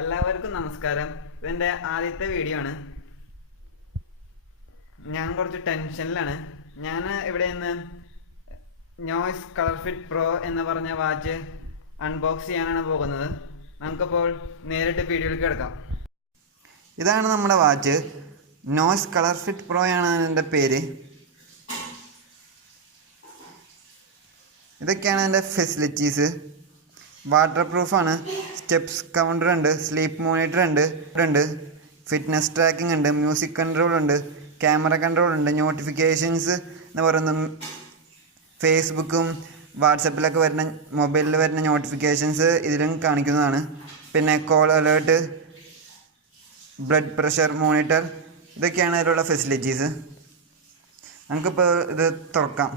എല്ലാവർക്കും നമസ്കാരം. ഇതെൻ്റെ ആദ്യത്തെ വീഡിയോ ആണ്. ഞാൻ കുറച്ച് ടെൻഷനിലാണ്. ഞാൻ ഇവിടെ നിന്ന് നോയ്സ് കളർഫിറ്റ് പ്രോ എന്ന് പറഞ്ഞ വാച്ച് അൺബോക്സ് ചെയ്യാനാണ് പോകുന്നത്. നമുക്കപ്പോൾ നേരിട്ട് വീഡിയോയിലേക്ക് കിടക്കാം. ഇതാണ് നമ്മുടെ വാച്ച്. നോയ്സ് കളർഫിറ്റ് പ്രോ ആണ് എൻ്റെ പേര്. ഇതൊക്കെയാണ് എൻ്റെ ഫെസിലിറ്റീസ്. വാട്ടർ പ്രൂഫാണ്, സ്റ്റെപ്സ് കൗണ്ടർ ഉണ്ട്, സ്ലീപ്പ് മോണിറ്റർ ഉണ്ട്, ഫിറ്റ്നസ് ട്രാക്കിംഗ് ഉണ്ട്, മ്യൂസിക് കൺട്രോൾ ഉണ്ട്, ക്യാമറ കൺട്രോൾ ഉണ്ട്, നോട്ടിഫിക്കേഷൻസ് എന്ന് പറയുന്ന ഫേസ്ബുക്കും വാട്സപ്പിലൊക്കെ വരുന്ന മൊബൈലിൽ വരുന്ന നോട്ടിഫിക്കേഷൻസ് ഇതിലും കാണിക്കുന്നതാണ്. പിന്നെ call alert, blood pressure monitor, ഇതൊക്കെയാണ് ഇതിലുള്ള ഫെസിലിറ്റീസ്. നമുക്കിപ്പോൾ ഇത് തുറക്കാം.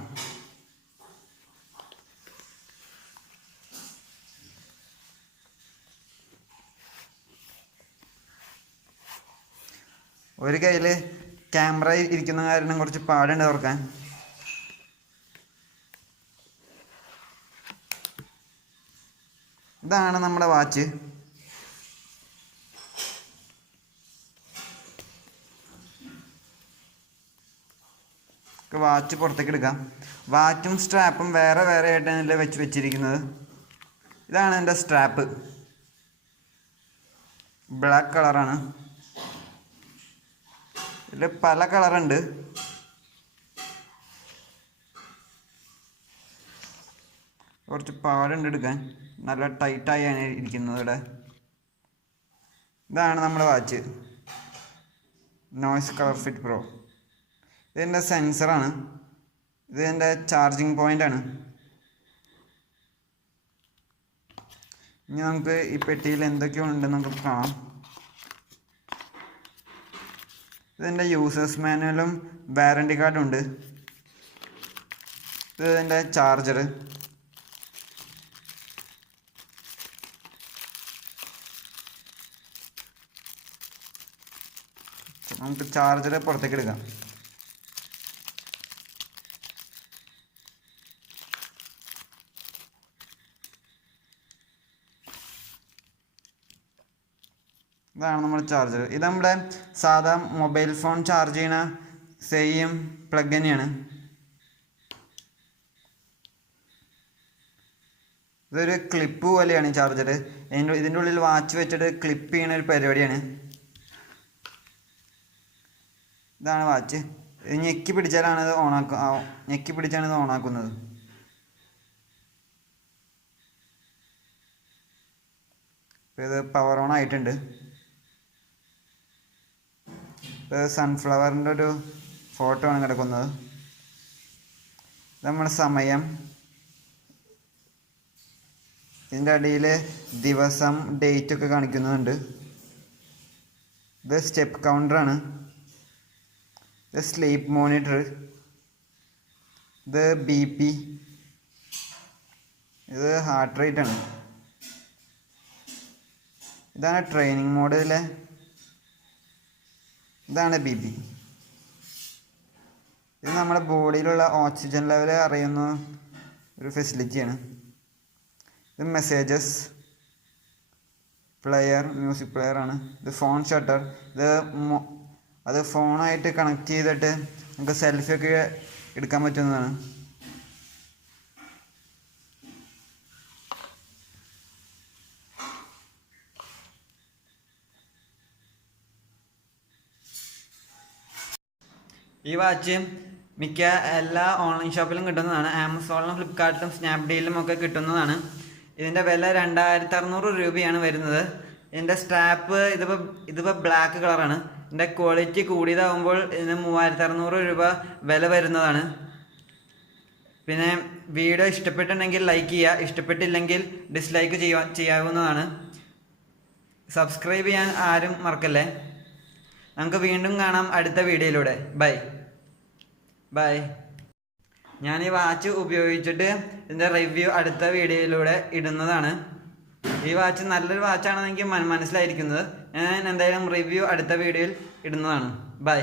ഒരു കയ്യിൽ ക്യാമറ ഇരിക്കുന്ന കാരണം കുറച്ച് പാടുണ്ട് തുറക്കാൻ. ഇതാണ് നമ്മുടെ വാച്ച്. വാച്ച് പുറത്തേക്ക് എടുക്കാം. വാച്ചും സ്ട്രാപ്പും വേറെ വേറെ ആയിട്ടാണ് വെച്ചിരിക്കുന്നത്. ഇതാണ് എൻ്റെ സ്ട്രാപ്പ്. ബ്ലാക്ക് കളറാണ്. ഇതിൽ പല കളറുണ്ട്. കുറച്ച് പാടുണ്ട് എടുക്കാൻ. നല്ല ടൈറ്റായാണ് ഇരിക്കുന്നത് ഇവിടെ. ഇതാണ് നമ്മുടെ വാച്ച്, നോയ്സ് കളർഫിറ്റ് പ്രോ. ഇതിൻ്റെ സെൻസറാണ്. ഇത് എൻ്റെ ചാർജിങ് പോയിൻ്റാണ്. ഇനി നമുക്ക് ഈ പെട്ടിയിൽ എന്തൊക്കെയോ ഉണ്ടെന്ന് നമുക്ക് കാണാം. ഇതിൻ്റെ യൂസേഴ്സ് മാനുവലും വാറണ്ടി കാർഡും ഉണ്ട്. ഇത് ഇതിൻ്റെ ചാർജർ. നമുക്ക് ചാർജർ പുറത്തേക്ക് എടുക്കാം. ഇതാണ് നമ്മുടെ ചാർജർ. ഇത് നമ്മുടെ സാധാ മൊബൈൽ ഫോൺ ചാർജ് ചെയ്യണ സെയിം പ്ലഗ് തന്നെയാണ്. ഇതൊരു ക്ലിപ്പ് പോലെയാണ് ചാർജർ. ഇതിൻ്റെ ഉള്ളിൽ വാച്ച് വെച്ചിട്ട് ക്ലിപ്പ് ചെയ്യണ ഒരു പരിപാടിയാണ്. ഇതാണ് വാച്ച്. ഇത് ഞെക്കി പിടിച്ചാലാണ് ഇത് ഞെക്കി പിടിച്ചാണ് ഇത് ഓണാക്കുന്നത്. ഇപ്പോൾ ഇത് പവർ ഓൺ ആയിട്ടുണ്ട്. സൺഫ്ലവറിൻ്റെ ഒരു ഫോട്ടോ ആണ് കിടക്കുന്നത്. ഇത് നമ്മുടെ സമയം. ഇതിൻ്റെ അടിയിൽ ദിവസം, ഡേറ്റ് ഒക്കെ കാണിക്കുന്നുണ്ട്. ഇത് സ്റ്റെപ്പ് കൗണ്ടറാണ്. ഇത് സ്ലീപ്പ് മോണിറ്റർ. ഇത് BP. ഇത് ഹാർട്ട് റേറ്റ് ആണ്. ഇതാണ് ട്രെയിനിങ് മോഡിലെ. ഇതാണ് BP. ഇത് നമ്മുടെ ബോഡിയിലുള്ള ഓക്സിജൻ ലെവൽ അറിയുന്ന ഒരു ഫെസിലിറ്റിയാണ്. ഇത് മെസ്സേജസ്, പ്ലെയർ, മ്യൂസിക് പ്ലെയർ ആണ്. ഇത് ഫോൺ ഷട്ടർ. അത് ഫോണായിട്ട് കണക്ട് ചെയ്തിട്ട് നമുക്ക് സെൽഫിയൊക്കെ എടുക്കാൻ പറ്റുന്നതാണ്. ഈ വാച്ച് മിക്ക എല്ലാ ഓൺലൈൻ ഷോപ്പിലും കിട്ടുന്നതാണ്. ആമസോണിലും ഫ്ലിപ്കാർട്ടിലും സ്നാപ്ഡീലിലും ഒക്കെ കിട്ടുന്നതാണ്. ഇതിൻ്റെ വില 2600 രൂപയാണ് വരുന്നത്. ഇതിൻ്റെ സ്ട്രാപ്പ് ഇതിപ്പോൾ ബ്ലാക്ക് കളറാണ്. ഇതിൻ്റെ ക്വാളിറ്റി കൂടിയതാകുമ്പോൾ ഇതിന് 3600 രൂപ വില വരുന്നതാണ്. പിന്നെ വീഡിയോ ഇഷ്ടപ്പെട്ടിട്ടുണ്ടെങ്കിൽ ലൈക്ക് ചെയ്യുക, ഇഷ്ടപ്പെട്ടില്ലെങ്കിൽ ഡിസ്ലൈക്ക് ചെയ്യാവുന്നതാണ്. സബ്സ്ക്രൈബ് ചെയ്യാൻ ആരും മറക്കല്ലേ. നമുക്ക് വീണ്ടും കാണാം അടുത്ത വീഡിയോയിലൂടെ. ബൈ. ഞാൻ ഈ വാച്ച് ഉപയോഗിച്ചിട്ട് ഇതിൻ്റെ റിവ്യൂ അടുത്ത വീഡിയോയിലൂടെ ഇടുന്നതാണ്. ഈ വാച്ച് നല്ലൊരു വാച്ചാണെന്ന് എനിക്ക് മനസ്സിലായിരിക്കുന്നത്. ഞാൻ എന്തായാലും റിവ്യൂ അടുത്ത വീഡിയോയിൽ ഇടുന്നതാണ്. ബൈ.